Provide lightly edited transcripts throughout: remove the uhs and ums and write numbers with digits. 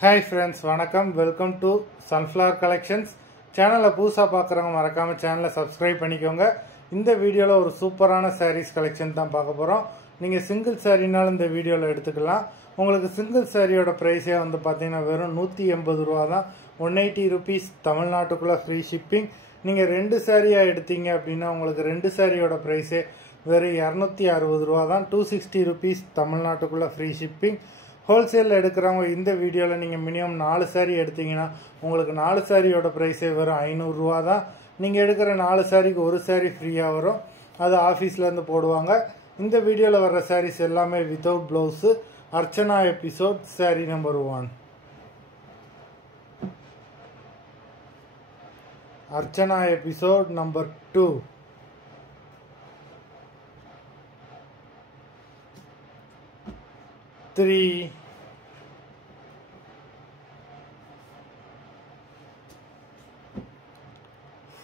Hi friends, வணக்கம். Welcome to Sunflower Collections. சேனலை புதுசாக பார்க்குறவங்க மறக்காமல் சேனலை சப்ஸ்கிரைப் பண்ணிக்கோங்க. இந்த வீடியோவில் ஒரு சூப்பரான சாரீஸ் கலெக்ஷன் தான் பார்க்க போகிறோம். நீங்கள் சிங்கிள் சாரீனாலும் இந்த வீடியோவில் எடுத்துக்கலாம். உங்களுக்கு சிங்கிள் சாரியோட ப்ரைஸே வந்து பார்த்தீங்கன்னா வெறும் 180 ரூபா தான். 180 ருபீஸ் தமிழ்நாட்டுக்குள்ளே ஃப்ரீ ஷிப்பிங். நீங்கள் 2 சாரியாக எடுத்தீங்க அப்படின்னா உங்களுக்கு 2 சாரியோட ப்ரைஸே வெறும் 260 ரூபா தான். 260 ருபீஸ் தமிழ்நாட்டுக்குள்ளே ஃப்ரீ ஷிப்பிங். ஹோல்சேலில் எடுக்கிறவங்க இந்த வீடியோவில் நீங்கள் மினிமம் 4 சாரீ எடுத்தீங்கன்னா உங்களுக்கு 4 சாரியோட ப்ரைஸே வெறும் 500 ரூபா தான். நீங்கள் எடுக்கிற 4 சாரிக்கு ஒரு சாரீ ஃப்ரீயாக வரும். அது ஆஃபீஸ்லேருந்து போடுவாங்க. இந்த வீடியோவில் வர்ற சாரீஸ் எல்லாமே without blouse. Archana episode sari number 1. Archana episode number 2. 3,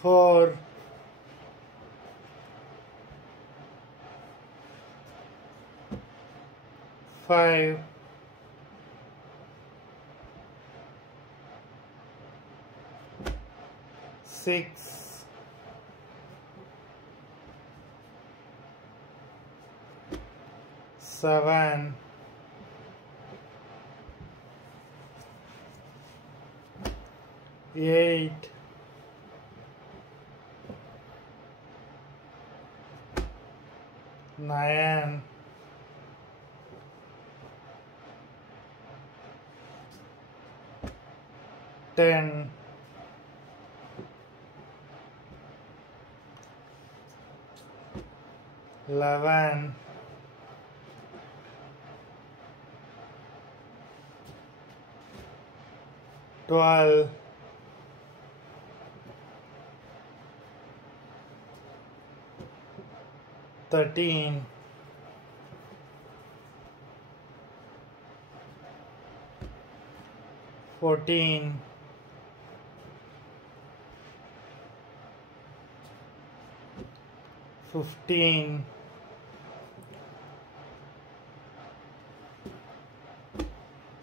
4, 5, 6, 7, 8, 9, 10, 11, 12, 13, 14, 15,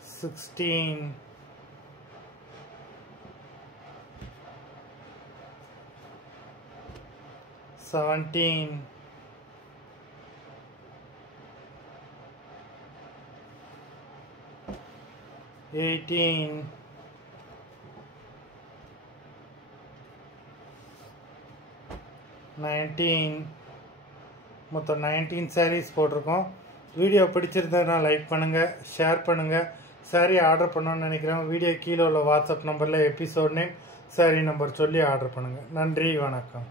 16, 17, 18, 19, மொத்தம் 19 சாரீஸ் போட்டிருக்கோம். வீடியோ பிடிச்சிருந்ததுன்னா லைக் பண்ணுங்கள், ஷேர் பண்ணுங்கள். சாரீ ஆர்டர் பண்ணணும்னு நினைக்கிறேன். வீடியோ கீழே உள்ள வாட்ஸ்அப் நம்பரில் எபிசோட் நேம், சாரீ நம்பர் சொல்லி ஆர்டர் பண்ணுங்கள். நன்றி, வணக்கம்.